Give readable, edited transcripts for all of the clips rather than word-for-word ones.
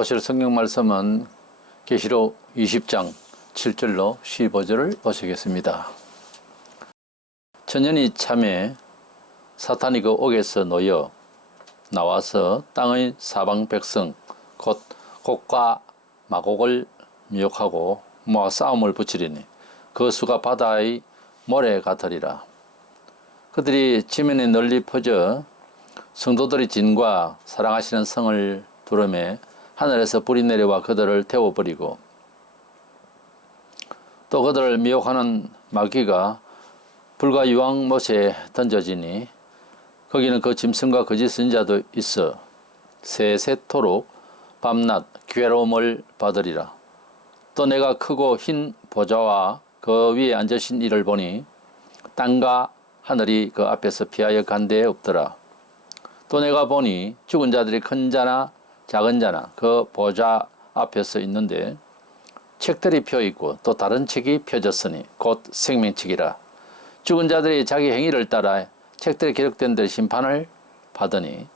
보실 성경 말씀은 계시록 20장 7절로 15절을 보시겠습니다. 천년이 참에 사탄이 그 옥에서 놓여 나와서 땅의 사방 백성 곧 곡과 마곡을 미혹하고 모아 싸움을 붙이리니 그 수가 바다의 모래 같으리라. 그들이 지면에 널리 퍼져 성도들의 진과 사랑하시는 성을 두름에 하늘에서 불이 내려와 그들을 태워버리고 또 그들을 미혹하는 마귀가 불과 유황못에 던져지니 거기는 그 짐승과 거짓 선지자도 있어 세세토록 밤낮 괴로움을 받으리라. 또 내가 크고 흰 보좌와 그 위에 앉으신 이를 보니 땅과 하늘이 그 앞에서 피하여 간 데 없더라. 또 내가 보니 죽은 자들이 큰 자나 작은 자나 그 보좌 앞에서 있는데 책들이 펴 있고 또 다른 책이 펴졌으니 곧 생명책이라. 죽은 자들이 자기 행위를 따라 책들에 기록된 대로 심판을 받으니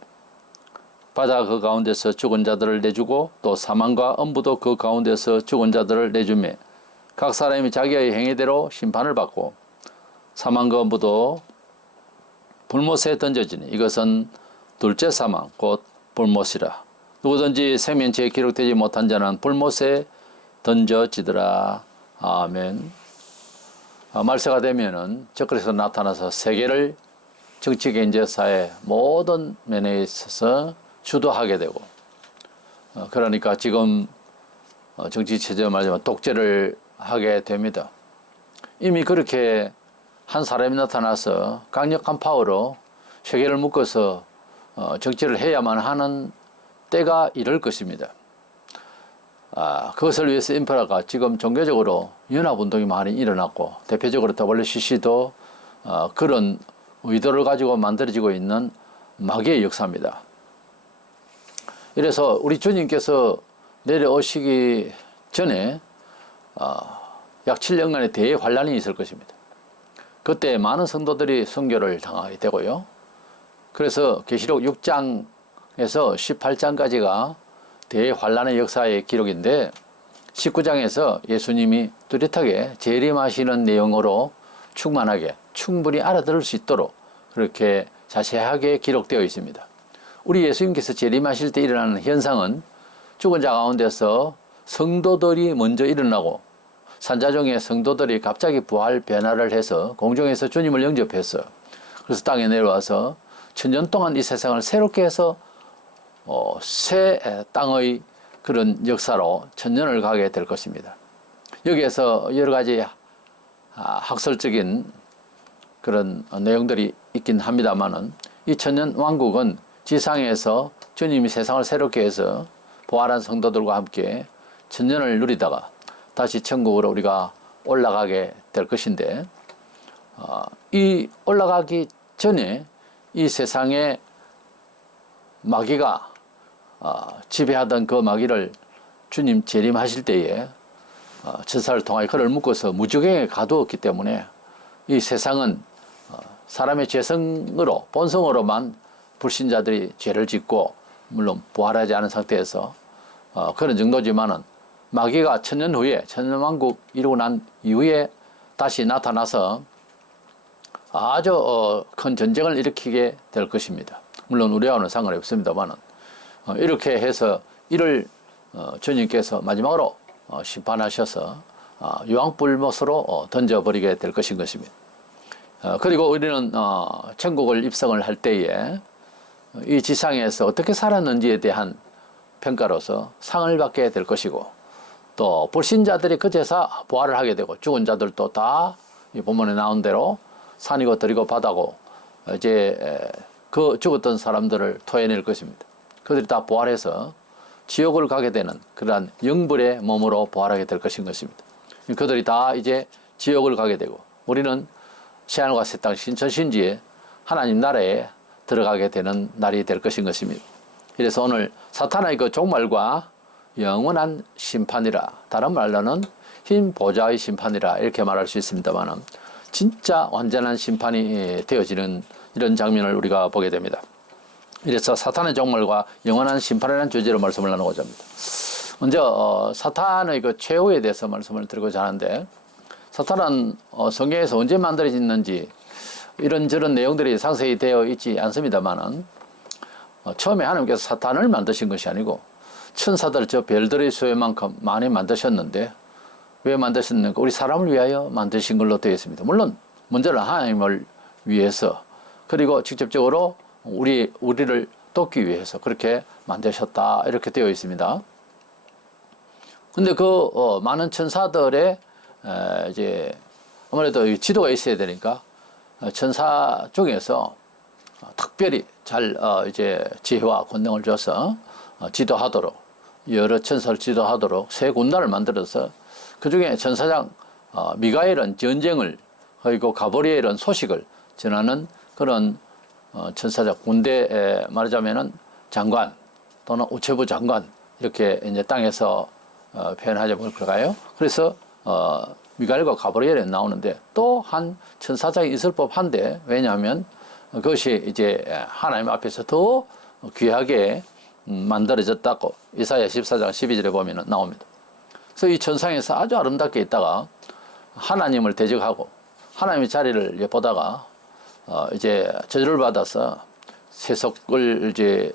바다 그 가운데서 죽은 자들을 내주고 또 사망과 엄부도 그 가운데서 죽은 자들을 내주매 각 사람이 자기의 행위대로 심판을 받고 사망과 엄부도 불못에 던져지니 이것은 둘째 사망 곧 불못이라. 누구든지 생명책에 기록되지 못한 자는 불못에 던져지더라. 아멘. 말세가 되면은 적그리스도 나타나서 세계를 정치, 경제, 사회 모든 면에 있어서 주도하게 되고 그러니까 지금 정치 체제 말하자면 독재를 하게 됩니다. 이미 그렇게 한 사람이 나타나서 강력한 파워로 세계를 묶어서 정치를 해야만 하는 때가 이럴 것입니다. 그것을 위해서 인프라가 지금 종교적으로 연합운동이 많이 일어났고 대표적으로 WCC도 그런 의도를 가지고 만들어지고 있는 마귀의 역사입니다. 이래서 우리 주님께서 내려오시기 전에 약 7년간의 대환란이 있을 것입니다. 그때 많은 성도들이 순교를 당하게 되고요. 그래서 계시록 6장에서 18장까지가 대환란의 역사의 기록인데 19장에서 예수님이 뚜렷하게 재림하시는 내용으로 충만하게 충분히 알아들을 수 있도록 그렇게 자세하게 기록되어 있습니다. 우리 예수님께서 재림하실 때 일어나는 현상은 죽은 자 가운데서 성도들이 먼저 일어나고 산자중에 성도들이 갑자기 부활 변화를 해서 공중에서 주님을 영접했어요. 그래서 땅에 내려와서 천년 동안 이 세상을 새롭게 해서 새 땅의 그런 역사로 천년을 가게 될 것입니다. 여기에서 여러 가지 학설적인 그런 내용들이 있긴 합니다만은 이 천년 왕국은 지상에서 주님이 세상을 새롭게 해서 부활한 성도들과 함께 천년을 누리다가 다시 천국으로 우리가 올라가게 될 것인데 이 올라가기 전에 이 세상에 마귀가 지배하던 그 마귀를 주님 재림하실 때에 천사를 통하여 그를 묶어서 무지경에 가두었기 때문에 이 세상은 사람의 죄성으로 본성으로만 불신자들이 죄를 짓고 물론 부활하지 않은 상태에서 그런 정도지만은 마귀가 천년 후에 천년왕국 이루고 난 이후에 다시 나타나서 아주 큰 전쟁을 일으키게 될 것입니다. 물론 우리와는 상관이 없습니다만은 이렇게 해서 이를 주님께서 마지막으로 심판하셔서 유황불못으로 던져버리게 될 것입니다. 그리고 우리는 천국을 입성을 할 때에 이 지상에서 어떻게 살았는지에 대한 평가로서 상을 받게 될 것이고 또 불신자들이 그제서 부활을 하게 되고 죽은 자들도 다 이 본문에 나온 대로 산이고 들이고 바다고 이제 그 죽었던 사람들을 토해낼 것입니다. 그들이 다 부활해서 지옥을 가게 되는 그러한 영불의 몸으로 부활하게 될 것인 것입니다. 그들이 다 이제 지옥을 가게 되고 우리는 새하늘과 새 땅 신천신지에 하나님 나라에 들어가게 되는 날이 될 것인 것입니다. 그래서 오늘 사탄의 그 종말과 영원한 심판이라, 다른 말로는 흰 보좌의 심판이라 이렇게 말할 수 있습니다만 진짜 완전한 심판이 되어지는 이런 장면을 우리가 보게 됩니다. 이래서 사탄의 종말과 영원한 심판이라는 주제로 말씀을 나누고자 합니다. 먼저 사탄의 그 최후에 대해서 말씀을 드리고자 하는데, 사탄은 성경에서 언제 만들어졌는지 이런저런 내용들이 상세히 되어 있지 않습니다만은, 처음에 하나님께서 사탄을 만드신 것이 아니고 천사들, 저 별들의 수요만큼 많이 만드셨는데, 왜 만드셨는가? 우리 사람을 위하여 만드신 걸로 되어 있습니다. 물론 먼저는 하나님을 위해서, 그리고 직접적으로 우리를 돕기 위해서 그렇게 만드셨다, 이렇게 되어 있습니다. 근데 많은 천사들의 이제 아무래도 지도가 있어야 되니까 천사 중에서 특별히 잘 이제 지혜와 권능을 줘서 지도하도록, 여러 천사를 지도하도록 세 군단을 만들어서 그 중에 천사장 미가엘은 전쟁을, 그리고 가브리엘은 소식을 전하는 그런 천사장 군대, 말하자면은 장관 또는 우체부 장관, 이렇게 이제 땅에서 표현하자 볼까요? 그래서 미가엘과 가브리엘에 나오는데, 또 한 천사장이 있을 법한데, 왜냐하면 그것이 이제 하나님 앞에서 더 귀하게 만들어졌다고 이사야 14장 12절에 보면 나옵니다. 그래서 이 천상에서 아주 아름답게 있다가 하나님을 대적하고 하나님의 자리를 보다가 이제 저주를 받아서 세속을 이제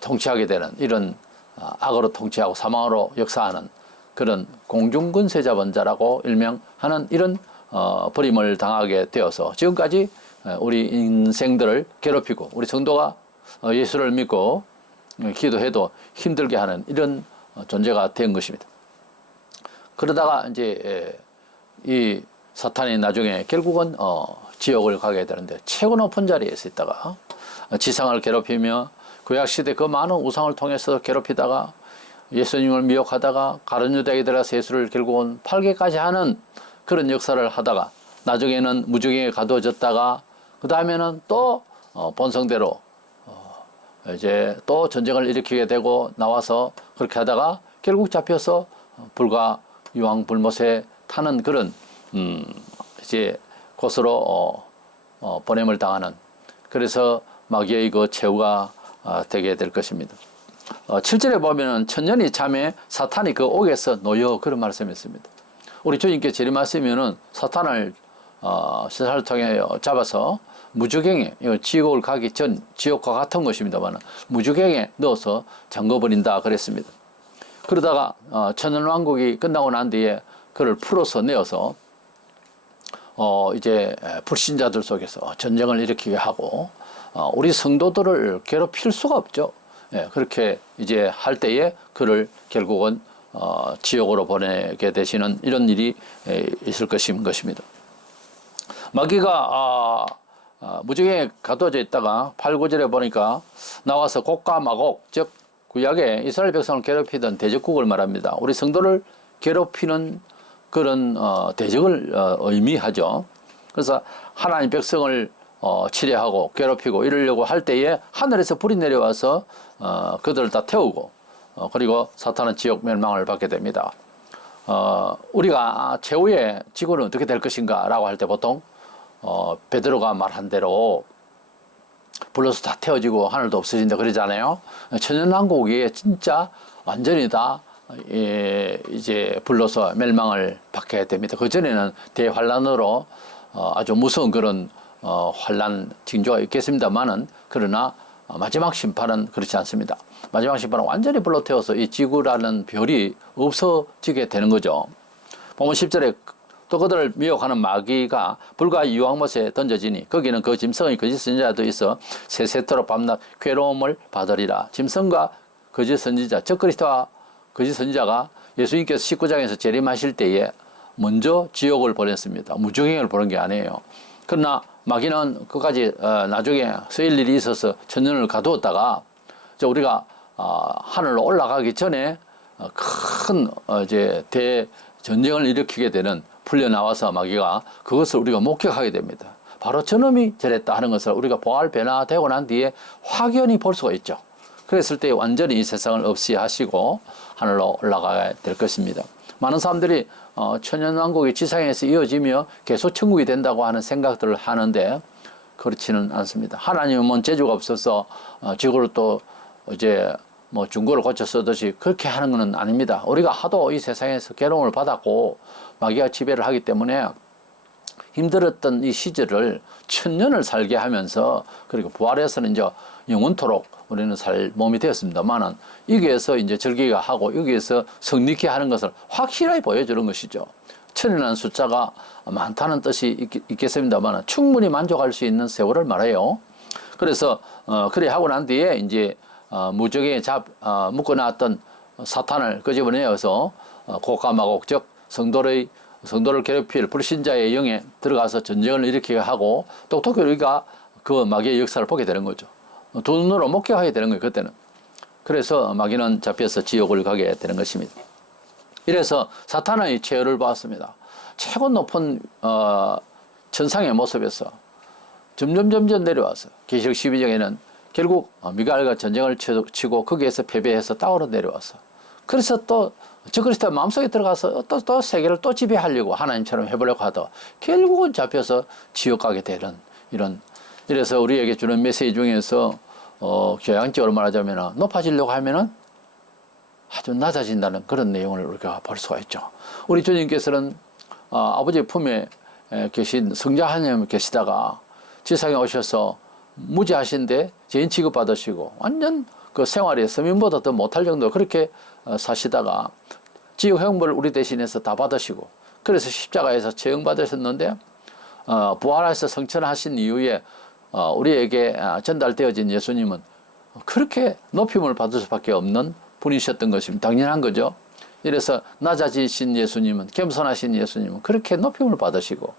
통치하게 되는, 이런 악으로 통치하고 사망으로 역사하는 그런 공중근세자본자라고 일명하는 이런 버림을 당하게 되어서 지금까지 우리 인생들을 괴롭히고, 우리 성도가 예수를 믿고 기도해도 힘들게 하는 이런 존재가 된 것입니다. 그러다가 이제 이 사탄이 나중에 결국은 지옥을 가게 되는데, 최고 높은 자리에서 있다가 지상을 괴롭히며 구약시대 그 많은 우상을 통해서 괴롭히다가 예수님을 미혹하다가 가룟 유다에 들어가서 예수를 결국은 팔게까지 하는 그런 역사를 하다가, 나중에는 무적행에 가두어졌다가 그 다음에는 또 본성대로 이제 또 전쟁을 일으키게 되고 나와서 그렇게 하다가 결국 잡혀서 불과 유황불못에 타는 그런 이제 곳으로 보냄을 당하는, 그래서 마귀의 그 최후가 되게 될 것입니다. 7절에 보면은 천년이 참에 사탄이 그 옥에서 놓여, 그런 말씀이었습니다. 우리 주님께 재림하시면은 사탄을 세상을 통해 잡아서 무주경에, 지옥을 가기 전 지옥과 같은 것입니다만 무주경에 넣어서 잠궈버린다 그랬습니다. 그러다가 천년왕국이 끝나고 난 뒤에 그를 풀어서 내어서 이제 불신자들 속에서 전쟁을 일으키게 하고 우리 성도들을 괴롭힐 수가 없죠. 예, 그렇게 이제 할 때에 그를 결국은 지옥으로 보내게 되시는 이런 일이 있을 것입니다. 마귀가 무지개에 가둬져 있다가 8, 9절에 보니까 나와서 곡과 마곡, 즉 구약에 이스라엘 백성을 괴롭히던 대적국을 말합니다. 우리 성도를 괴롭히는 그런 대적을 의미하죠. 그래서 하나님 백성을 치려하고 괴롭히고 이러려고 할 때에 하늘에서 불이 내려와서 그들을 다 태우고 그리고 사탄은 지옥 멸망을 받게 됩니다. 우리가 최후의 지구는 어떻게 될 것인가 라고 할 때 보통 베드로가 말한 대로 불러서 다 태워지고 하늘도 없어진다 그러잖아요. 천연왕국이 진짜 완전히 다 이제 불러서 멸망을 받게 됩니다. 그 전에는 대환란으로 아주 무서운 그런 환란 징조가 있겠습니다만은, 그러나 마지막 심판은 그렇지 않습니다. 마지막 심판은 완전히 불러 태워서 이 지구라는 별이 없어지게 되는 거죠. 보면 10절에 또 그들을 미혹하는 마귀가 불과 유황못에 던져지니 거기는 그 짐승의 거짓 선지자도 있어 세세토록 밤낮 괴로움을 받으리라. 짐승과 거짓 선지자, 즉 그리스도와 거짓 선지자가 예수님께서 19장에서 재림하실 때에 먼저 지옥을 보냈습니다. 무저갱을 보낸 게 아니에요. 그러나 마귀는 끝까지 나중에 쓰일 일이 있어서 천년을 가두었다가 우리가 하늘로 올라가기 전에 큰 이제 대전쟁을 일으키게 되는 풀려 나와서 마귀가 그것을 우리가 목격하게 됩니다. 바로 저놈이 저랬다 하는 것을 우리가 보알 변화되고 난 뒤에 확연히 볼 수가 있죠. 그랬을 때 완전히 이 세상을 없이 하시고 하늘로 올라가야 될 것입니다. 많은 사람들이 천년왕국이 지상에서 이어지며 계속 천국이 된다고 하는 생각들을 하는데 그렇지는 않습니다. 하나님은 재주가 없어서 지구를 또 이제 뭐 중고를 고쳐 쓰듯이 그렇게 하는 것은 아닙니다. 우리가 하도 이 세상에서 괴로움을 받았고 마귀가 지배를 하기 때문에 힘들었던 이 시절을 천년을 살게 하면서, 그리고 부활해서는 이제 영원토록 우리는 살 몸이 되었습니다만은, 여기에서 이제 절기가 하고 여기에서 성립케 하는 것을 확실하게 보여주는 것이죠. 천이라는 숫자가 많다는 뜻이 있겠습니다만 충분히 만족할 수 있는 세월을 말해요. 그래서 그래 하고 난 뒤에 이제 무적에 묶어놨던 사탄을 끄집어내어서 곡감하고, 즉 성도를 괴롭힐 불신자의 영에 들어가서 전쟁을 일으키게 하고, 똑똑히 우리가 그 마귀의 역사를 보게 되는 거죠. 두 눈으로 목격하게 되는 거예요, 그때는. 그래서 마귀는 잡혀서 지옥을 가게 되는 것입니다. 이래서 사탄의 최후를 보았습니다. 최고 높은 천상의 모습에서 점점 내려와서 계시록 12장에는 결국 미가엘과 전쟁을 치고 거기에서 패배해서 땅으로 내려와서, 그래서 또 적그리스도 마음속에 들어가서 또 세계를 또 지배하려고 하나님처럼 해보려고 하다가 결국은 잡혀서 지옥 가게 되는 이래서 우리에게 주는 메시지 중에서 교양적으로 말하자면 높아지려고 하면은 아주 낮아진다는 그런 내용을 우리가 볼 수가 있죠. 우리 주님께서는 아버지 품에 계신 성자 하나님 계시다가 지상에 오셔서 무지하신데 죄인 취급받으시고 완전 그 생활에 서민보다 더 못할 정도로 그렇게 사시다가 지옥 형벌을 우리 대신해서 다 받으시고, 그래서 십자가에서 처형받으셨는데 부활해서 성천하신 이후에 우리에게 전달되어진 예수님은 그렇게 높임을 받을 수밖에 없는 분이셨던 것입니다. 당연한 거죠. 이래서 낮아지신 예수님은, 겸손하신 예수님은 그렇게 높임을 받으시고,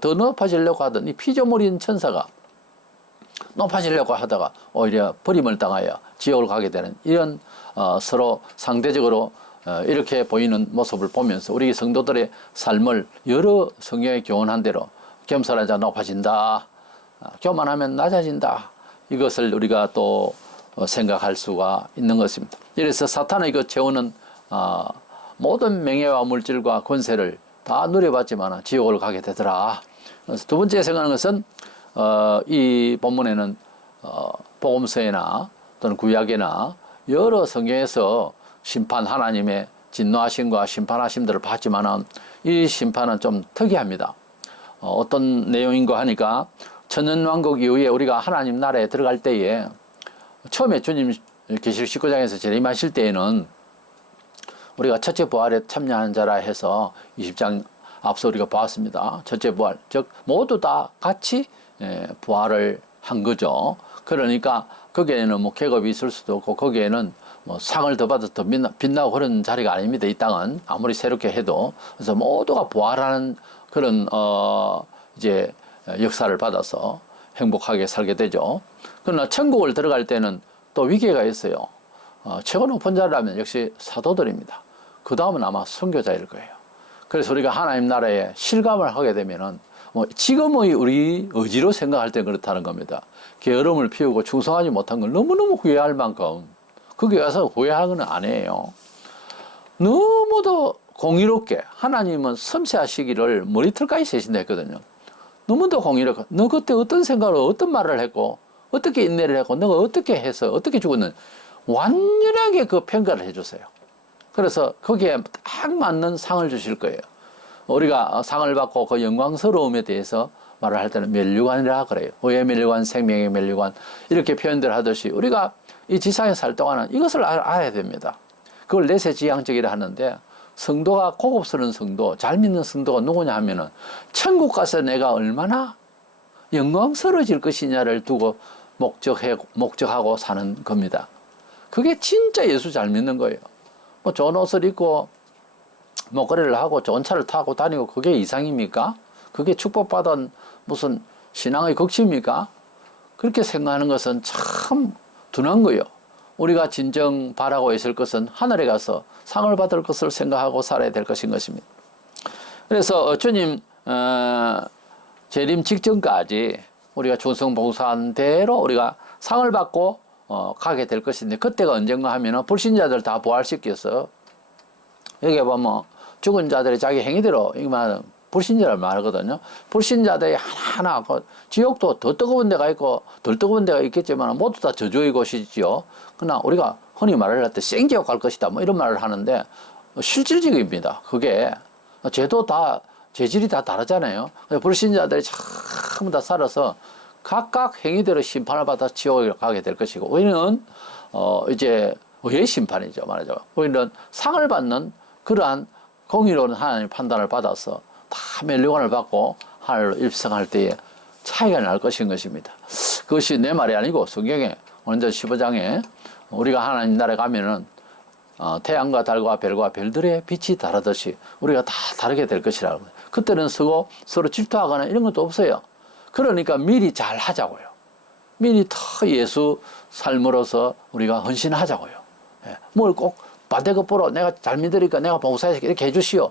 더 높아지려고 하던 이 피조물인 천사가 높아지려고 하다가 오히려 버림을 당하여 지옥을 가게 되는 이런 서로 상대적으로 이렇게 보이는 모습을 보면서 우리 성도들의 삶을 여러 성경에 교훈한 대로 겸손한 자 높아진다, 교만하면 낮아진다, 이것을 우리가 또 생각할 수가 있는 것입니다. 이래서 사탄의 그 재우는 모든 명예와 물질과 권세를 다 누려봤지만 지옥을 가게 되더라. 그래서 두 번째 생각하는 것은 이 본문에는 복음서에나 또는 구약에나 여러 성경에서 심판, 하나님의 진노하심과 심판하심들을 봤지만은 이 심판은 좀 특이합니다. 어떤 내용인가 하니까 천년왕국 이후에 우리가 하나님 나라에 들어갈 때에 처음에 주님 계시록 19장에서 재림하실 때에는 우리가 첫째 부활에 참여하는 자라 해서 20장 앞서 우리가 보았습니다. 첫째 부활, 즉 모두 다 같이 부활을 한 거죠. 그러니까 거기에는 뭐 계급이 있을 수도 없고 거기에는 뭐 상을 더 받아서 더 빛나고 그런 자리가 아닙니다. 이 땅은 아무리 새롭게 해도. 그래서 모두가 부활하는 그런 이제 역사를 받아서 행복하게 살게 되죠. 그러나 천국을 들어갈 때는 또 위계가 있어요. 최고 높은 자라면 역시 사도들입니다. 그 다음은 아마 선교자일 거예요. 그래서 우리가 하나님 나라에 실감을 하게 되면은 뭐 지금의 우리 의지로 생각할 때 그렇다는 겁니다. 게으름을 피우고 충성하지 못한 걸 너무너무 후회할 만큼 거기 가서 후회하는 건 아니에요. 너무도 공의롭게 하나님은 섬세하시기를 머리털까지 세신다 했거든요. 너무도 공의롭고 너 그때 어떤 생각으로 어떤 말을 했고 어떻게 인내를 했고 너가 어떻게 해서 어떻게 죽었는지 완전하게 그 평가를 해주세요. 그래서 거기에 딱 맞는 상을 주실 거예요. 우리가 상을 받고 그 영광스러움에 대해서 말을 할 때는 멸류관이라 그래요. 의의 멸류관, 생명의 멸류관 이렇게 표현들 하듯이 우리가 이 지상에 살 동안은 이것을 알아야 됩니다. 그걸 내세지향적이라 하는데 성도가 고급스러운 성도, 잘 믿는 성도가 누구냐 하면은 천국 가서 내가 얼마나 영광스러워질 것이냐를 두고 목적하고 사는 겁니다. 그게 진짜 예수 잘 믿는 거예요. 뭐 좋은 옷을 입고 목걸이를 하고 좋은 차를 타고 다니고 그게 이상입니까? 그게 축복받은 무슨 신앙의 극치입니까? 그렇게 생각하는 것은 참 둔한 거예요. 우리가 진정 바라고 있을 것은 하늘에 가서 상을 받을 것을 생각하고 살아야 될 것인 것입니다. 그래서 주님 재림 직전까지 우리가 충성봉사한 대로 우리가 상을 받고 가게 될 것인데 그때가 언젠가 하면은 불신자들 다 부활시켜서 여기 보면 죽은 자들이 자기 행위대로 이만 불신자를 말하거든요. 불신자들이 하나하나 지옥도 더 뜨거운 데가 있고 덜 뜨거운 데가 있겠지만 모두 다 저주의 곳이지요. 그러나 우리가 흔히 말을 할 때 생지옥 갈 것이다 뭐 이런 말을 하는데 실질적입니다. 그게 죄도 다 죄질이 다 다르잖아요. 불신자들이 전부 다 살아서 각각 행위대로 심판을 받아 지옥에 가게 될 것이고 우리는 이제 의의 심판이죠. 말하자면 우리는 상을 받는 그러한 공의로운 하나님의 판단을 받아서 다 멸류관을 받고 하늘로 입성할 때에 차이가 날 것입니다. 그것이 내 말이 아니고 성경에 원전 15장에 우리가 하나님 나라에 가면은 태양과 달과 별과 별들의 빛이 다르듯이 우리가 다 다르게 될 것이라고. 그때는 서로 질투하거나 이런 것도 없어요. 그러니까 미리 잘 하자고요. 미리 더 예수 삶으로서 우리가 헌신하자고요. 뭘 꼭 바대고 보러 내가 잘 믿으니까 내가 봉사해서 이렇게 해주시오.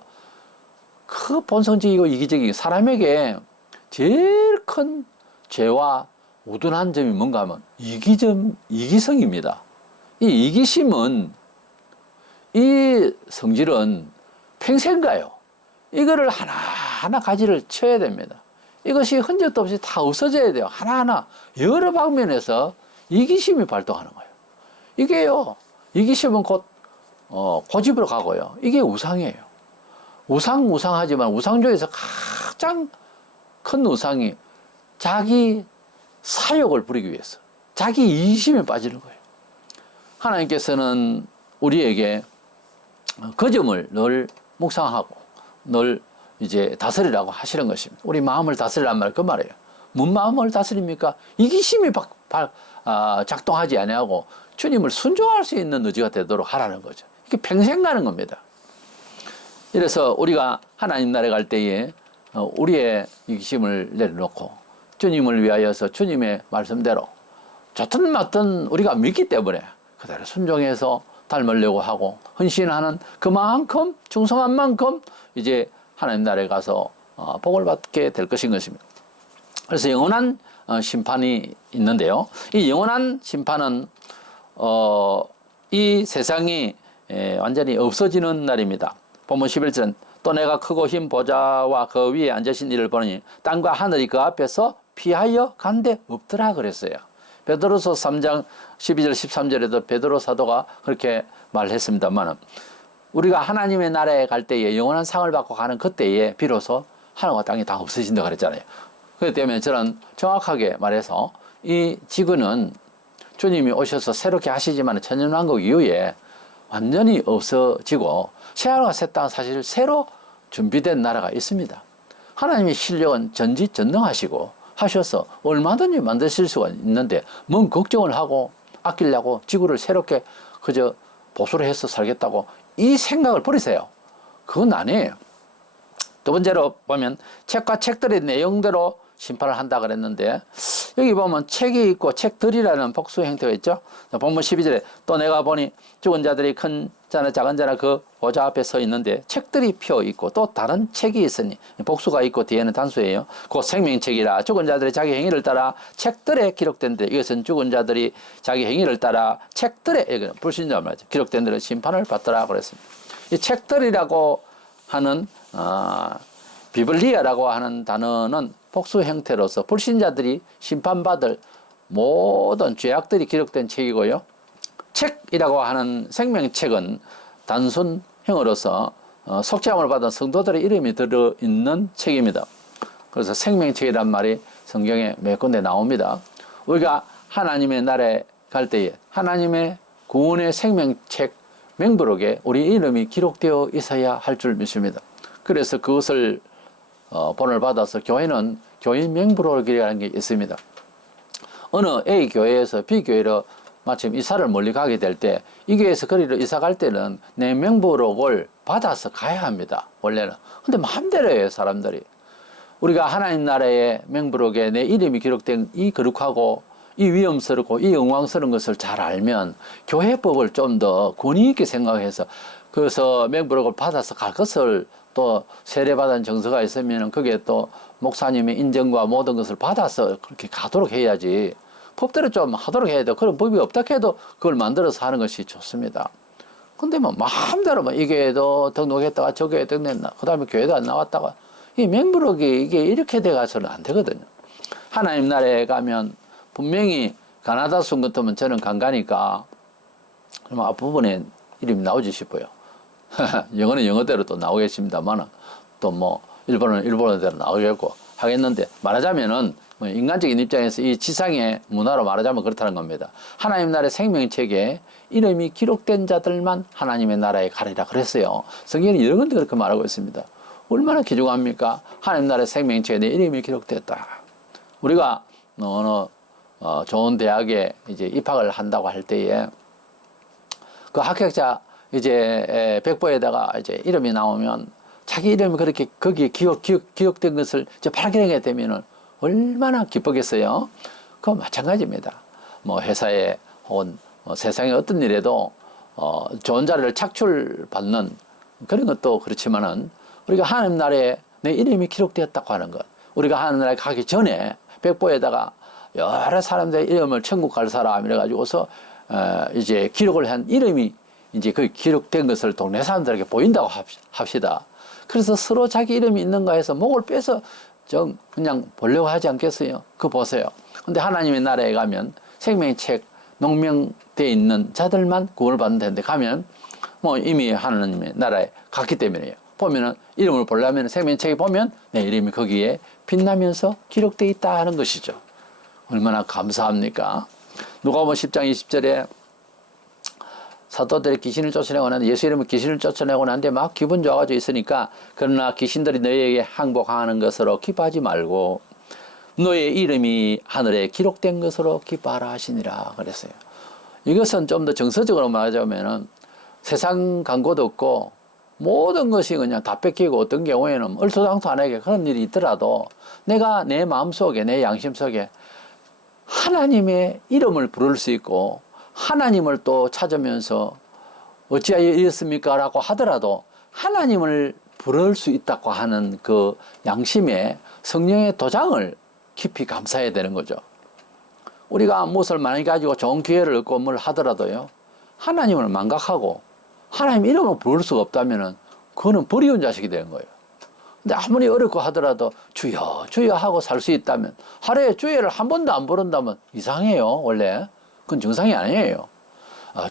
그 본성적이고 이기적인 사람에게 제일 큰 죄와 우둔한 점이 뭔가 하면 이기성입니다. 이 이기심은 이 성질은 평생 가요. 이거를 하나하나 가지를 쳐야 됩니다. 이것이 흔적도 없이 다 없어져야 돼요. 하나하나 여러 방면에서 이기심이 발동하는 거예요. 이게요. 이기심은 곧 고집으로 가고요. 이게 우상이에요. 우상하지만 우상 중에서 가장 큰 우상이 자기 사욕을 부리기 위해서 자기 이기심에 빠지는 거예요. 하나님께서는 우리에게 그 점을 늘 묵상하고 늘 이제 다스리라고 하시는 것입니다. 우리 마음을 다스리란 말 그 말이에요. 뭔 마음을 다스립니까? 이기심이 작동하지 아니하고 주님을 순종할 수 있는 의지가 되도록 하라는 거죠. 이게 평생 가는 겁니다. 이래서 우리가 하나님 나라에 갈 때에 우리의 이기심을 내려놓고 주님을 위하여서 주님의 말씀대로 좋든 맞든 우리가 믿기 때문에 그대로 순종해서 닮으려고 하고 헌신하는 그만큼 충성한 만큼 이제 하나님 나라에 가서 복을 받게 될 것입니다. 그래서 영원한 심판이 있는데요. 이 영원한 심판은 이 세상이 완전히 없어지는 날입니다. 본문 11절은 또 내가 크고 흰 보좌와 그 위에 앉으신 이를 보니 땅과 하늘이 그 앞에서 피하여 간데 없더라 그랬어요. 베드로서 3장 12절 13절에도 베드로 사도가 그렇게 말했습니다만 우리가 하나님의 나라에 갈 때에 영원한 상을 받고 가는 그때에 비로소 하늘과 땅이 다 없어진다 그랬잖아요. 그렇기 때문에 저는 정확하게 말해서 이 지구는 주님이 오셔서 새롭게 하시지만 천년왕국 이후에 완전히 없어지고 새하늘과 새 땅은 사실 새로 준비된 나라가 있습니다. 하나님의 실력은 전지전능하시고 하셔서 얼마든지 만드실 수가 있는데 뭔 걱정을 하고 아끼려고 지구를 새롭게 그저 보수를 해서 살겠다고 이 생각을 버리세요. 그건 아니에요. 두 번째로 보면 책과 책들의 내용대로 심판을 한다 그랬는데 여기 보면 책이 있고 책들이라는 복수 형태가 있죠. 본문 12절에 또 내가 보니 죽은 자들이 큰 자나 작은 자나 그 보좌 앞에 서 있는데 책들이 펴 있고 또 다른 책이 있으니 복수가 있고 뒤에는 단수예요. 그 생명책이라 죽은 자들이 자기 행위를 따라 책들에 기록된데 이것은 죽은 자들이 자기 행위를 따라 책들에 불신자 말이죠. 기록된 대로 심판을 받더라 그랬습니다. 이 책들이라고 하는 비블리아라고 하는 단어는 복수 형태로서 불신자들이 심판받을 모든 죄악들이 기록된 책이고요. 책이라고 하는 생명책은 단순형으로서 속죄함을 받은 성도들의 이름이 들어있는 책입니다. 그래서 생명책이란 말이 성경에 몇 군데 나옵니다. 우리가 하나님의 나라에 갈 때에 하나님의 구원의 생명책 명부록에 우리 이름이 기록되어 있어야 할 줄 믿습니다. 그래서 그것을 본을 받아서 교회는 교인 명부록이라는 게 있습니다. 어느 A 교회에서 B 교회로 마침 이사를 멀리 가게 될 때 이 교회에서 거리로 이사 갈 때는 내 명부록을 받아서 가야 합니다. 원래는. 근데 마음대로 해요, 사람들이. 우리가 하나님 나라의 명부록에 내 이름이 기록된 이 거룩하고 이 위험스럽고 이 영광스러운 것을 잘 알면 교회법을 좀 더 권위 있게 생각해서 그래서 명부록을 받아서 갈 것을 또 세례받은 정서가 있으면 거기에 또 목사님의 인정과 모든 것을 받아서 그렇게 가도록 해야지. 법대로 좀 하도록 해야 돼요. 그런 법이 없다 해도 그걸 만들어서 하는 것이 좋습니다. 근데 뭐 마음대로 이 교회도 등록했다가 저 교회 등록했나 그 다음에 교회도 안 나왔다가 이 맹부록이 이게 이렇게 돼 가서는 안 되거든요. 하나님 나라에 가면 분명히 가나다 순 같으면 저는 간 가니까 앞부분에 이름이 나오지 싶어요. 영어는 영어대로 또 나오겠습니다만 또 뭐 일본어는 일본어대로 나오겠고 하겠는데 말하자면은 뭐 인간적인 입장에서 이 지상의 문화로 말하자면 그렇다는 겁니다. 하나님 나라의 생명책에 이름이 기록된 자들만 하나님의 나라에 가리라 그랬어요. 성경이 여러 군데 그렇게 말하고 있습니다. 얼마나 귀중합니까? 하나님 나라의 생명책에 내 이름이 기록됐다. 우리가 어느 좋은 대학에 이제 입학을 한다고 할 때에 그 합격자 이제 백보에다가 이제 이름이 나오면 자기 이름이 그렇게 거기에 기억된 것을 이제 발견하게 되면은 얼마나 기쁘겠어요. 그거 마찬가지입니다. 뭐 회사에 혹은 세상의 어떤 일에도 좋은 자리를 착출받는 그런 것도 그렇지만은 우리가 하나님 나라에 내 이름이 기록되었다고 하는 것. 우리가 하나님 나라에 가기 전에 백보에다가 여러 사람들의 이름을 천국 갈 사람 이래가지고서 이제 기록을 한 이름이 이제 그 기록된 것을 동네 사람들에게 보인다고 합시다. 그래서 서로 자기 이름이 있는가 해서 목을 빼서 좀 그냥 보려고 하지 않겠어요? 그거 보세요. 근데 하나님의 나라에 가면 생명책 농명되어 있는 자들만 구원을 받는 데인데 가면 뭐 이미 하나님의 나라에 갔기 때문이에요. 보면은 이름을 보려면 생명책에 보면 내 이름이 거기에 빛나면서 기록되어 있다 하는 것이죠. 얼마나 감사합니까? 누가복음 10장 20절에 사도들이 귀신을 쫓아내고 나는데 예수 이름으로 귀신을 쫓아내고 나는데 막 기분 좋아가지고 있으니까 그러나 귀신들이 너희에게 항복하는 것으로 기뻐하지 말고 너의 이름이 하늘에 기록된 것으로 기뻐하라 하시니라 그랬어요. 이것은 좀 더 정서적으로 말하자면은 세상 광고도 없고 모든 것이 그냥 다 뺏기고 어떤 경우에는 얼토당토안하게 그런 일이 있더라도 내가 내 마음속에 내 양심 속에 하나님의 이름을 부를 수 있고 하나님을 또 찾으면서 어찌하여 이랬습니까? 라고 하더라도 하나님을 부를 수 있다고 하는 그 양심에 성령의 도장을 깊이 감사해야 되는 거죠. 우리가 무엇을 많이 가지고 좋은 기회를 얻고 뭘 하더라도요. 하나님을 망각하고 하나님 이름을 부를 수가 없다면은 그거는 버리운 자식이 되는 거예요. 근데 아무리 어렵고 하더라도 주여 주여 하고 살 수 있다면 하루에 주여를 한 번도 안 부른다면 이상해요. 원래 그건 정상이 아니에요.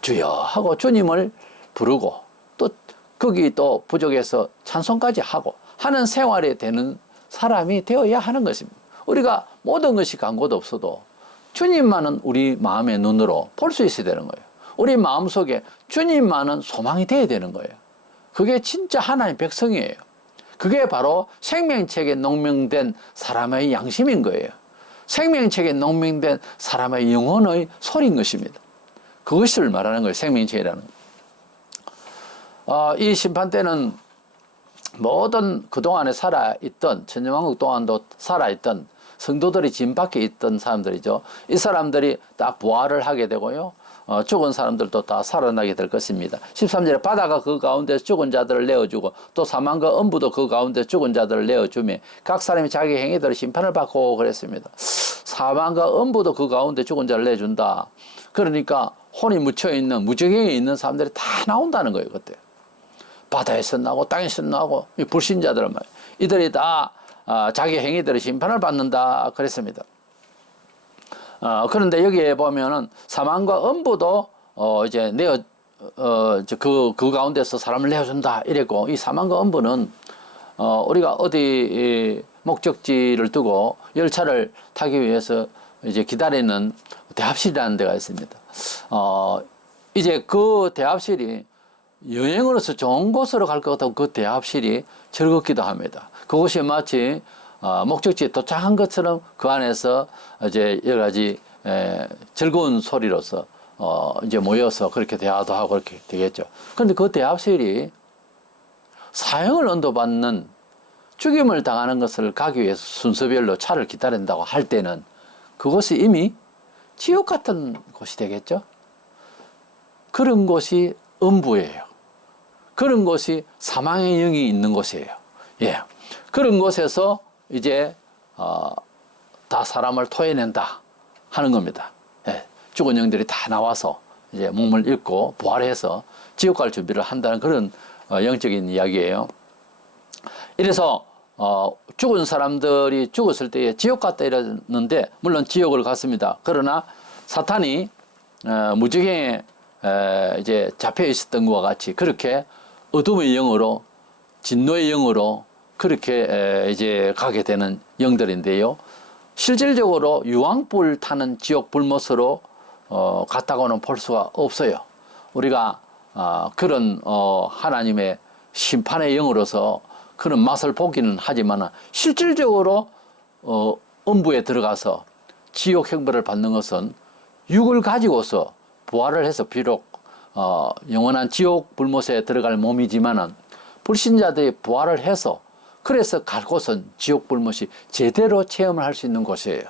주여 하고 주님을 부르고 또 거기 또 부족해서 찬송까지 하고 하는 생활이 되는 사람이 되어야 하는 것입니다. 우리가 모든 것이 광고도 없어도 주님만은 우리 마음의 눈으로 볼 수 있어야 되는 거예요. 우리 마음속에 주님만은 소망이 되어야 되는 거예요. 그게 진짜 하나님의 백성이에요. 그게 바로 생명책에 농명된 사람의 양심인 거예요. 생명책에 농명된 사람의 영혼의 소리인 것입니다. 그것을 말하는 거예요. 생명책이라는. 이 심판 때는 모든 그동안에 살아있던 천년왕국 동안도 살아있던 성도들이 짐 밖에 있던 사람들이죠. 이 사람들이 다 부활을 하게 되고요. 죽은 사람들도 다 살아나게 될 것입니다. 13절에 바다가 그 가운데 죽은 자들을 내어주고 또 사망과 음부도 그 가운데 죽은 자들을 내어주며 각 사람이 자기 행위대로 심판을 받고 그랬습니다. 사망과 음부도 그 가운데 죽은 자를 내준다. 그러니까 혼이 묻혀있는 무지경에 있는 사람들이 다 나온다는 거예요. 그때 바다에서 나오고 땅에서 나오고 불신자들 말이에요. 이들이 다 자기 행위대로 심판을 받는다 그랬습니다. 그런데 여기에 보면은 사망과 음부도 이제 그 가운데서 사람을 내어준다 이랬고, 이 사망과 음부는 우리가 어디 목적지를 두고 열차를 타기 위해서 이제 기다리는 대합실이라는 데가 있습니다. 이제 그 대합실이 여행으로서 좋은 곳으로 갈 것 같다고 그 대합실이 즐겁기도 합니다. 그것이 마치 목적지에 도착한 것처럼 그 안에서 이제 여러 가지 즐거운 소리로서 이제 모여서 그렇게 대화도 하고 그렇게 되겠죠. 그런데 그 대합실이 사형을 언도받는 죽임을 당하는 것을 가기 위해서 순서별로 차를 기다린다고 할 때는 그것이 이미 지옥 같은 곳이 되겠죠. 그런 곳이 음부예요. 그런 곳이 사망의 영이 있는 곳이에요. 예. 그런 곳에서 이제 다 사람을 토해낸다 하는 겁니다. 예. 죽은 영들이 다 나와서 이제 몸을 잃고 부활해서 지옥 갈 준비를 한다는 그런 영적인 이야기예요. 이래서 죽은 사람들이 죽었을 때에 지옥 갔다 이랬는데, 물론 지옥을 갔습니다. 그러나 사탄이 무지개에 이제 잡혀 있었던 것과 같이 그렇게 어둠의 영으로, 진노의 영으로 그렇게 이제 가게 되는 영들인데요. 실질적으로 유황불 타는 지옥 불못으로 갔다고는 볼 수가 없어요. 우리가 그런 하나님의 심판의 영으로서 그런 맛을 보기는 하지만 실질적으로 음부에 들어가서 지옥 형벌을 받는 것은 육을 가지고서 부활을 해서 비록 영원한 지옥 불못에 들어갈 몸이지만은 불신자들이 부활을 해서 그래서 갈 곳은 지옥 불못이 제대로 체험을 할 수 있는 곳이에요.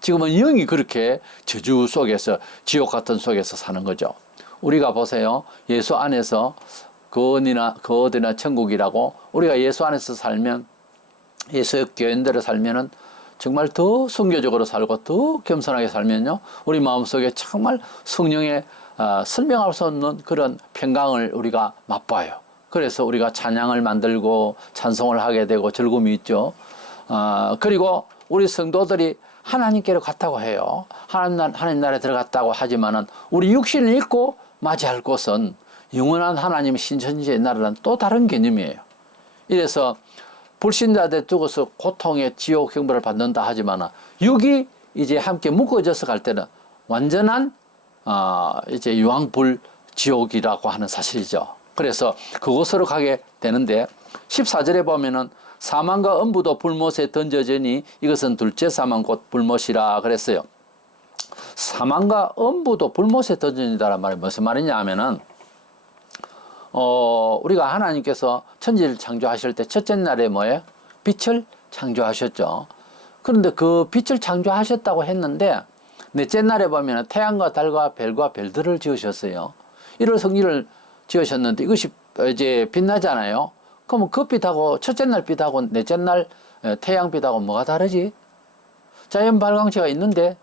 지금은 영이 그렇게 저주 속에서 지옥 같은 속에서 사는 거죠. 우리가 보세요. 예수 안에서 그 어디나 천국이라고, 우리가 예수 안에서 살면, 예수 교인대로 살면은 정말 더 순교적으로 살고 더 겸손하게 살면요, 우리 마음속에 정말 성령의 설명할 수 없는 그런 평강을 우리가 맛봐요. 그래서 우리가 찬양을 만들고 찬송을 하게 되고 즐거움이 있죠. 그리고 우리 성도들이 하나님께로 갔다고 해요. 하나님 나라에 들어갔다고 하지만은 우리 육신을 입고 맞이할 곳은 영원한 하나님의 신천지의 나라는 또 다른 개념이에요. 이래서 불신자들 죽어서 고통의 지옥 형벌을 받는다 하지만은 육이 이제 함께 묶어져서 갈 때는 완전한 이제 유황불 지옥이라고 하는 사실이죠. 그래서 그곳으로 가게 되는데 14절에 보면은 사망과 음부도 불못에 던져지니 이것은 둘째 사망 곧 불못이라 그랬어요. 사망과 음부도 불못에 던져진다는 말이 무슨 말이냐 하면은 우리가 하나님께서 천지를 창조하실 때 첫째 날에 뭐예요? 빛을 창조하셨죠. 그런데 그 빛을 창조하셨다고 했는데 넷째 날에 보면 태양과 달과 별과 별들을 지으셨어요. 이런 성질을 지으셨는데 이것이 이제 빛나잖아요. 그러면 그 빛하고 첫째 날 빛하고 넷째 날 태양 빛하고 뭐가 다르지? 자연 발광체가 있는데,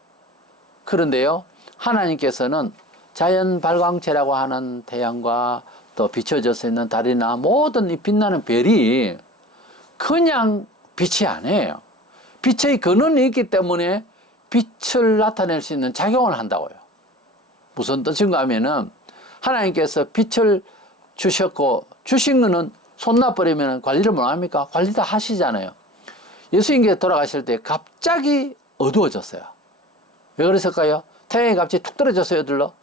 그런데요, 하나님께서는 자연 발광체라고 하는 태양과 또 비춰져 있는 달이나 모든 이 빛나는 별이 그냥 빛이 아니에요. 빛의 근원이 있기 때문에 빛을 나타낼 수 있는 작용을 한다고요. 무슨 뜻인가 하면은 하나님께서 빛을 주셨고, 주신 거는 손 놔버리면 관리를 못 합니까? 관리 다 하시잖아요. 예수님께 돌아가실 때 갑자기 어두워졌어요. 왜 그랬을까요? 태양이 갑자기 툭 떨어졌어요, 들러?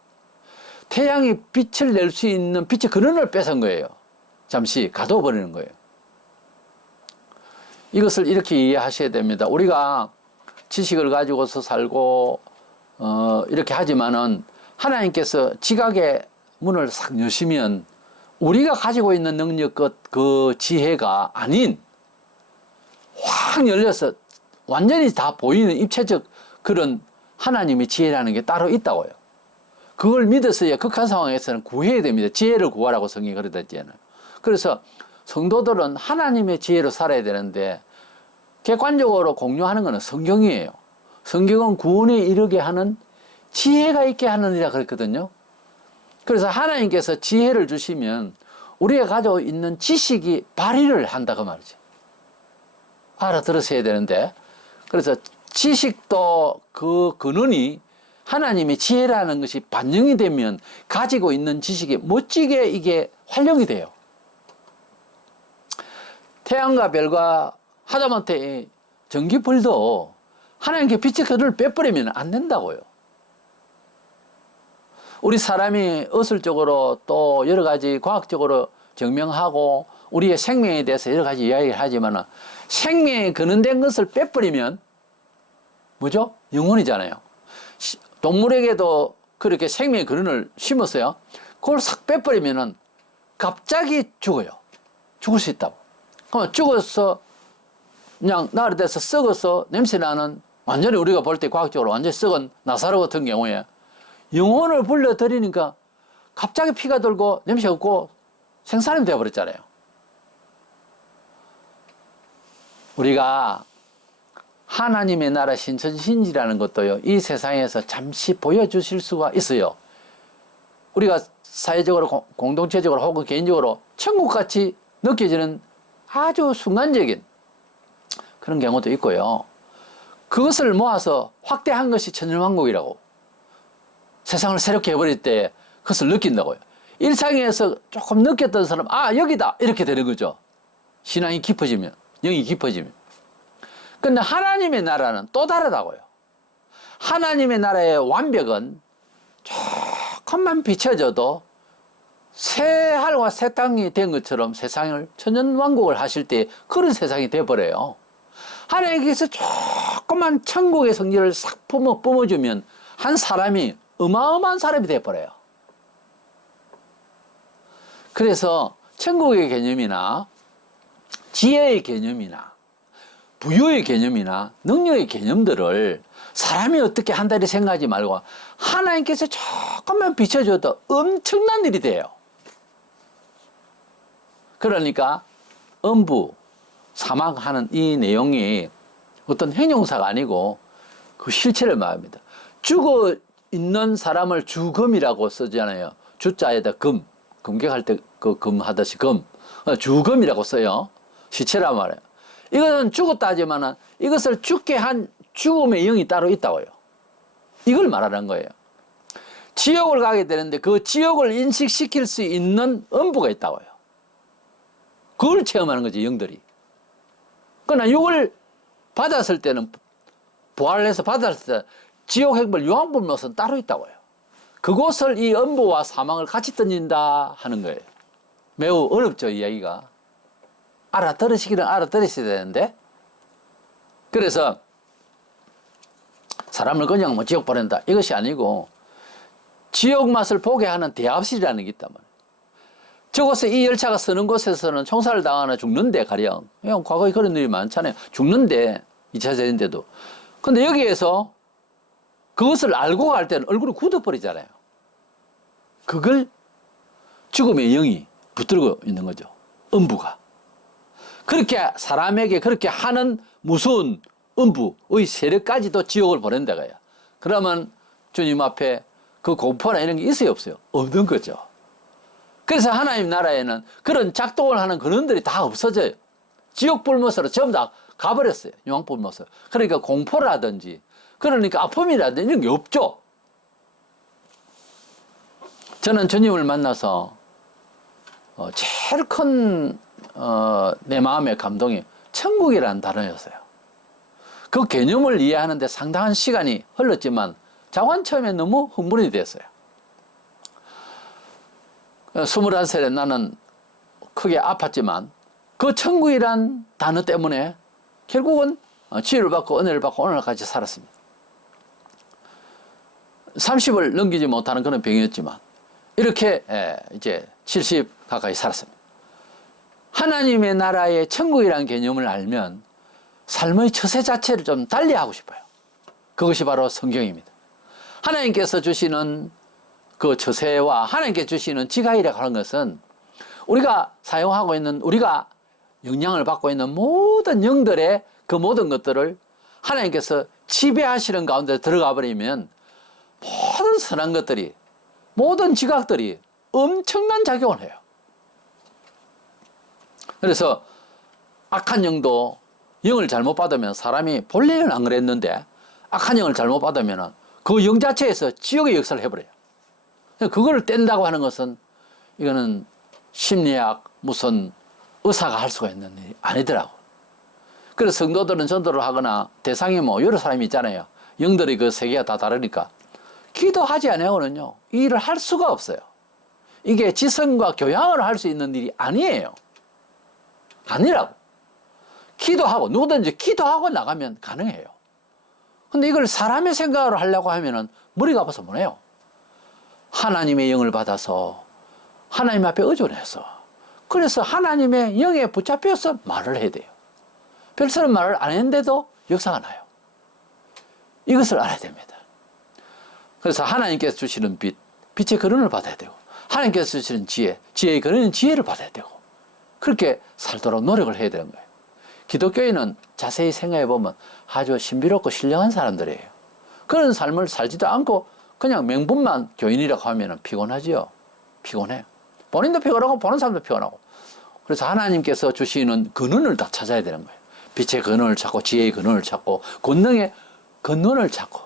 태양이 빛을 낼 수 있는 빛의 근원을 뺏은 거예요. 잠시 가둬버리는 거예요. 이것을 이렇게 이해하셔야 됩니다. 우리가 지식을 가지고서 살고 이렇게 하지만은 하나님께서 지각의 문을 싹 여시면 우리가 가지고 있는 능력 그 지혜가 아닌 확 열려서 완전히 다 보이는 입체적 그런 하나님의 지혜라는 게 따로 있다고요. 그걸 믿어서야 극한 상황에서는 구해야 됩니다. 지혜를 구하라고 성경이 그러다잖아요. 그래서 성도들은 하나님의 지혜로 살아야 되는데 객관적으로 공유하는 것은 성경이에요. 성경은 구원에 이르게 하는 지혜가 있게 하느니라 그랬거든요. 그래서 하나님께서 지혜를 주시면 우리가 가지고 있는 지식이 발휘를 한다 그 말이죠. 알아들으셔야 되는데, 그래서 지식도 그 근원이 하나님의 지혜라는 것이 반영이 되면 가지고 있는 지식이 멋지게 이게 활용이 돼요. 태양과 별과 하다못해 전기불도 하나님께 빛의 근원을 빼버리면 안 된다고요. 우리 사람이 어설적으로 또 여러 가지 과학적으로 증명하고 우리의 생명에 대해서 여러 가지 이야기를 하지만 생명에 근원된 것을 빼버리면 뭐죠? 영혼이잖아요. 동물에게도 그렇게 생명의 근원을 심었어요. 그걸 싹 빼버리면은 갑자기 죽어요. 죽을 수 있다고. 그러면 죽어서 그냥 나르돼서 썩어서 냄새나는, 완전히 우리가 볼 때 과학적으로 완전히 썩은 나사로 같은 경우에 영혼을 불러들이니까 갑자기 피가 돌고 냄새 없고 생사람이 되어버렸잖아요. 우리가 하나님의 나라 신천신지라는 것도요, 이 세상에서 잠시 보여주실 수가 있어요. 우리가 사회적으로 공동체적으로 혹은 개인적으로 천국같이 느껴지는 아주 순간적인 그런 경우도 있고요. 그것을 모아서 확대한 것이 천년왕국이라고. 세상을 새롭게 해버릴 때 그것을 느낀다고요. 일상에서 조금 느꼈던 사람, 아, 여기다! 이렇게 되는 거죠. 신앙이 깊어지면, 영이 깊어지면. 근데 하나님의 나라는 또 다르다고요. 하나님의 나라의 완벽은 조금만 비춰져도 새 하늘과 새 땅이 된 것처럼 세상을 천년왕국을 하실 때 그런 세상이 돼버려요. 하나님께서 조그만 천국의 성질을 싹 뿜어주면 한 사람이 어마어마한 사람이 돼버려요. 그래서 천국의 개념이나 지혜의 개념이나 부유의 개념이나 능력의 개념들을 사람이 어떻게 한다 이렇게 생각하지 말고 하나님께서 조금만 비춰줘도 엄청난 일이 돼요. 그러니까 음부, 사망하는 이 내용이 어떤 형용사가 아니고 그 실체를 말합니다. 죽어 있는 사람을 죽음이라고 쓰잖아요. 주자에다 금, 금격할 때 그 금 하듯이 금, 죽음이라고 써요. 시체란 말이에요. 이것은 죽었다 하지만은 이것을 죽게 한 죽음의 영이 따로 있다고요. 이걸 말하는 거예요. 지옥을 가게 되는데 그 지옥을 인식시킬 수 있는 음부가 있다고요. 그걸 체험하는 거지, 영들이. 그러나 육을 받았을 때는, 부활해서 받았을 때 지옥 행벌 유황불못은 따로 있다고요. 그곳을 이 음부와 사망을 같이 던진다 하는 거예요. 매우 어렵죠, 이야기가. 알아들으시기는 알아들으셔야 되는데. 그래서 사람을 그냥 뭐 지옥 보낸다 이것이 아니고 지옥 맛을 보게 하는 대합실이라는 게 있단 말이에요. 저곳에 이 열차가 서는 곳에서는 총살을 당하거나 죽는데 가령, 그냥 과거에 그런 일이 많잖아요. 죽는데 2차 세대인데도. 근데 여기에서 그것을 알고 갈 때는 얼굴이 굳어버리잖아요. 그걸 죽음의 영이 붙들고 있는 거죠. 음부가. 그렇게 사람에게 그렇게 하는 무서운 음부의 세력까지도 지옥을 보낸다고요. 그러면 주님 앞에 그 공포나 이런 게 있어요, 없어요? 없는 거죠. 그래서 하나님 나라에는 그런 작동을 하는 근원들이 다 없어져요. 지옥 불못으로 전부 다 가버렸어요. 유황불못으로. 그러니까 공포라든지, 그러니까 아픔이라든지 이런 게 없죠. 저는 주님을 만나서 제일 큰 내 마음의 감동이 천국이라는 단어였어요. 그 개념을 이해하는데 상당한 시간이 흘렀지만 자관 처음에 너무 흥분이 됐어요. 21살에 나는 크게 아팠지만 그 천국이란 단어 때문에 결국은 치유를 받고 은혜를 받고 오늘까지 살았습니다. 30을 넘기지 못하는 그런 병이었지만 이렇게 이제 70 가까이 살았습니다. 하나님의 나라의 천국이라는 개념을 알면 삶의 처세 자체를 좀 달리하고 싶어요. 그것이 바로 성경입니다. 하나님께서 주시는 그 처세와 하나님께 주시는 지가이라고 하는 것은 우리가 사용하고 있는, 우리가 영향을 받고 있는 모든 영들의 그 모든 것들을 하나님께서 지배하시는 가운데 들어가 버리면 모든 선한 것들이, 모든 지각들이 엄청난 작용을 해요. 그래서 악한 영도 영을 잘못 받으면 사람이 본래는 안 그랬는데 악한 영을 잘못 받으면 그 영 자체에서 지옥의 역사를 해버려요. 그걸 뗀다고 하는 것은 이거는 심리학 무슨 의사가 할 수가 있는 일이 아니더라고. 그래서 성도들은 전도를 하거나 대상이 뭐 여러 사람이 있잖아요. 영들의 그 세계가 다 다르니까 기도하지 않으면요 이 일을 할 수가 없어요. 이게 지성과 교양을 할 수 있는 일이 아니에요. 아니라고. 기도하고, 누구든지 기도하고 나가면 가능해요. 근데 이걸 사람의 생각으로 하려고 하면은 머리가 아파서 못해요. 하나님의 영을 받아서 하나님 앞에 의존해서, 그래서 하나님의 영에 붙잡혀서 말을 해야 돼요. 별사람 말을 안 했는데도 역사가 나요. 이것을 알아야 됩니다. 그래서 하나님께서 주시는 빛, 빛의 근원을 받아야 되고, 하나님께서 주시는 지혜, 지혜의 근원인 지혜를 받아야 되고, 그렇게 살도록 노력을 해야 되는 거예요. 기독교인은 자세히 생각해 보면 아주 신비롭고 신령한 사람들이에요. 그런 삶을 살지도 않고 그냥 명분만 교인이라고 하면 피곤하지요. 피곤해요. 본인도 피곤하고 보는 사람도 피곤하고. 그래서 하나님께서 주시는 근원을 다 찾아야 되는 거예요. 빛의 근원을 찾고 지혜의 근원을 찾고 권능의 근원을 찾고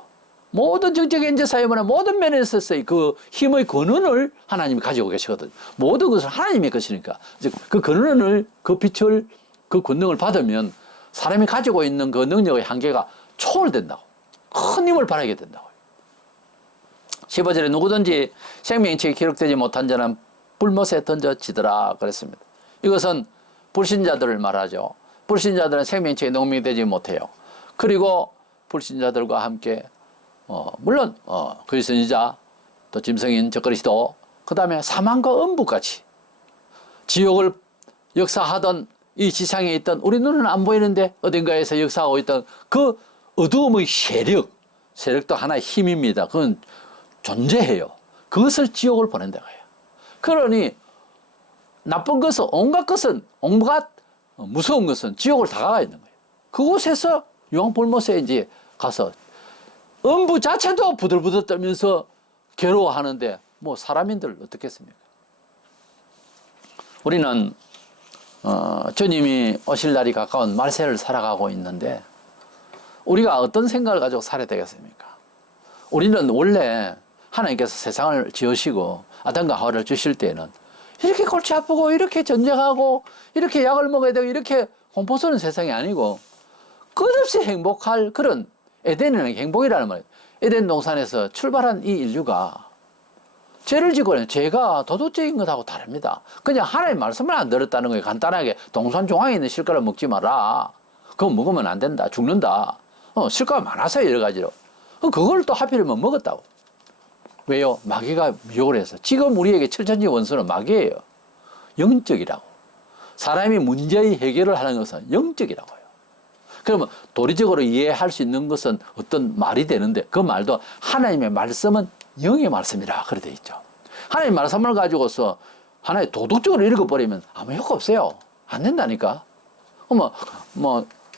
모든 정책 현재 사회문화 모든 면에 있어서의 그 힘의 근원을 하나님이 가지고 계시거든요. 모든 것을 하나님의 것이니까 그 근원을 그 빛을 그 권능을 받으면 사람이 가지고 있는 그 능력의 한계가 초월된다고. 큰 힘을 발하게 된다고. 15절에 누구든지 생명책이 기록되지 못한 자는 불못에 던져지더라 그랬습니다. 이것은 불신자들을 말하죠. 불신자들은 생명책에 농민이 되지 못해요. 그리고 불신자들과 함께 물론 그리스도인자 또 짐승인 저 그리스도 그 다음에 사망과 음부까지 지옥을 역사하던 이 지상에 있던 우리 눈은 안 보이는데 어딘가에서 역사하고 있던 그 어두움의 세력도 하나의 힘입니다. 그건 존재해요. 그것을 지옥을 보낸다고 해요. 그러니 나쁜 것은 온갖 무서운 것은 지옥을 다가가 있는 거예요. 그곳에서 유황불못에 이제 가서 음부 자체도 부들부들 떨면서 괴로워하는데 뭐 사람인들 어떻겠습니까? 우리는 주님이 오실 날이 가까운 말세를 살아가고 있는데 우리가 어떤 생각을 가지고 살아야 되겠습니까? 우리는 원래 하나님께서 세상을 지으시고 아담과 하와를 주실 때는 이렇게 골치 아프고 이렇게 전쟁하고 이렇게 약을 먹어야 되고 이렇게 공포스러운 세상이 아니고 끝없이 행복할 그런 에덴은 행복이라는 말이에요. 에덴 동산에서 출발한 이 인류가 죄를 짓고 죄가 도덕적인 것하고 다릅니다. 그냥 하나님 말씀을 안 들었다는 거예요. 간단하게 동산 중앙에 있는 실과를 먹지 마라. 그거 먹으면 안 된다. 죽는다. 실과가 많아서 여러 가지로. 그걸 또 하필이면 먹었다고. 왜요? 마귀가 미혹을 해서. 지금 우리에게 철천지 원수는 마귀예요. 영적이라고. 사람이 문제의 해결을 하는 것은 영적이라고 해요. 그러면 도리적으로 이해할 수 있는 것은 어떤 말이 되는데 그 말도 하나님의 말씀은 영의 말씀이라 그래 돼 있죠. 하나님의 말씀을 가지고서 하나의 도덕적으로 읽어버리면 아무 효과 없어요. 안 된다니까.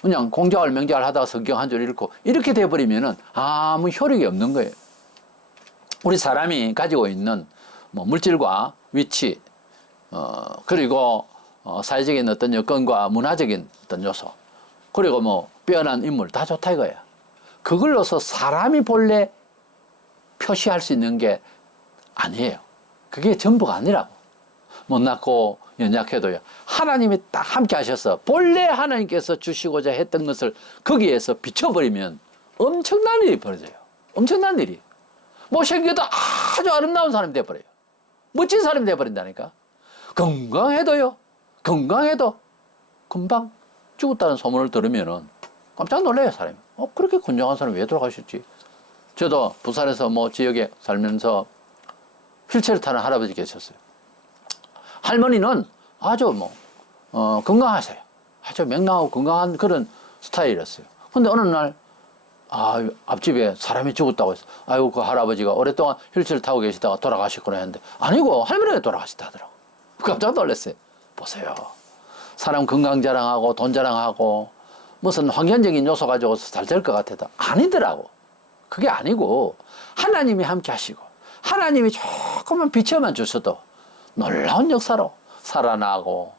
그냥 공자월 명자월 하다가 성경 한 줄 읽고 이렇게 돼버리면은 아무 효력이 없는 거예요. 우리 사람이 가지고 있는 물질과 위치, 그리고 사회적인 어떤 여건과 문화적인 어떤 요소, 그리고 빼어난 인물 다 좋다 이거야. 그걸로서 사람이 본래 표시할 수 있는 게 아니에요. 그게 전부가 아니라고. 못났고 연약해도요. 하나님이 딱 함께 하셔서 본래 하나님께서 주시고자 했던 것을 거기에서 비춰버리면 엄청난 일이 벌어져요. 엄청난 일이. 생겨도 아주 아름다운 사람이 돼버려요. 멋진 사람이 돼버린다니까. 건강해도 금방 죽었다는 소문을 들으면은 깜짝 놀라요, 사람이. 그렇게 건강한 사람이 왜 돌아가셨지? 저도 부산에서 지역에 살면서 휠체어 타는 할아버지 계셨어요. 할머니는 아주 건강하세요. 아주 명랑하고 건강한 그런 스타일이었어요. 근데 어느 날, 앞집에 사람이 죽었다고 해서, 아이고, 그 할아버지가 오랫동안 휠체어를 타고 계시다가 돌아가셨구나 했는데, 아니고, 할머니가 돌아가셨다 하더라고. 깜짝 놀랐어요. 보세요. 사람 건강 자랑하고 돈 자랑하고 무슨 환경적인 요소 가지고서 잘 될 것 같아도 아니더라고. 그게 아니고 하나님이 함께 하시고 하나님이 조금만 비춰만 주셔도 놀라운 역사로 살아나고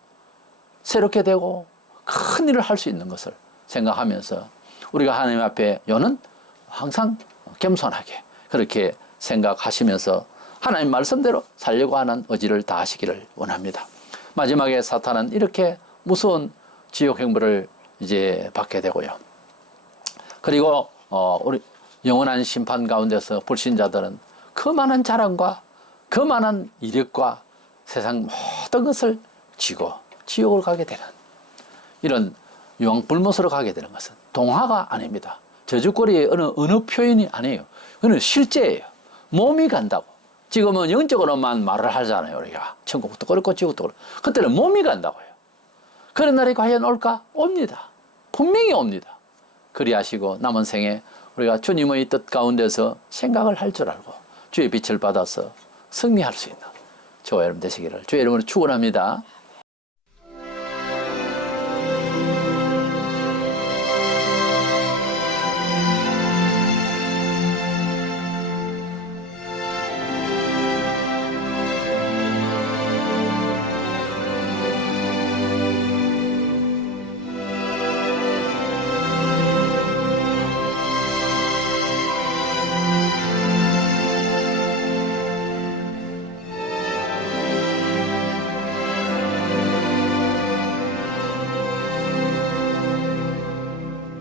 새롭게 되고 큰 일을 할 수 있는 것을 생각하면서 우리가 하나님 앞에 요는 항상 겸손하게 그렇게 생각하시면서 하나님 말씀대로 살려고 하는 의지를 다하시기를 원합니다. 마지막에 사탄은 이렇게 무서운 지옥 행보를 이제 받게 되고요. 그리고 우리 영원한 심판 가운데서 불신자들은 그 많은 자랑과 그 많은 이력과 세상 모든 것을 지고 지옥을 가게 되는 이런 유황불못으로 가게 되는 것은 동화가 아닙니다. 저주거리의 어느 표현이 아니에요. 그건 실제예요. 몸이 간다고. 지금은 영적으로만 말을 하잖아요. 우리가 천국도 그렇고 지옥도 그렇고. 그때는 몸이 간다고요. 그런 날이 과연 올까? 옵니다. 분명히 옵니다. 그리하시고 남은 생에 우리가 주님의 뜻 가운데서 생각을 할 줄 알고 주의 빛을 받아서 승리할 수 있는 저와 여러분 되시기를 주의 이름으로 축원합니다.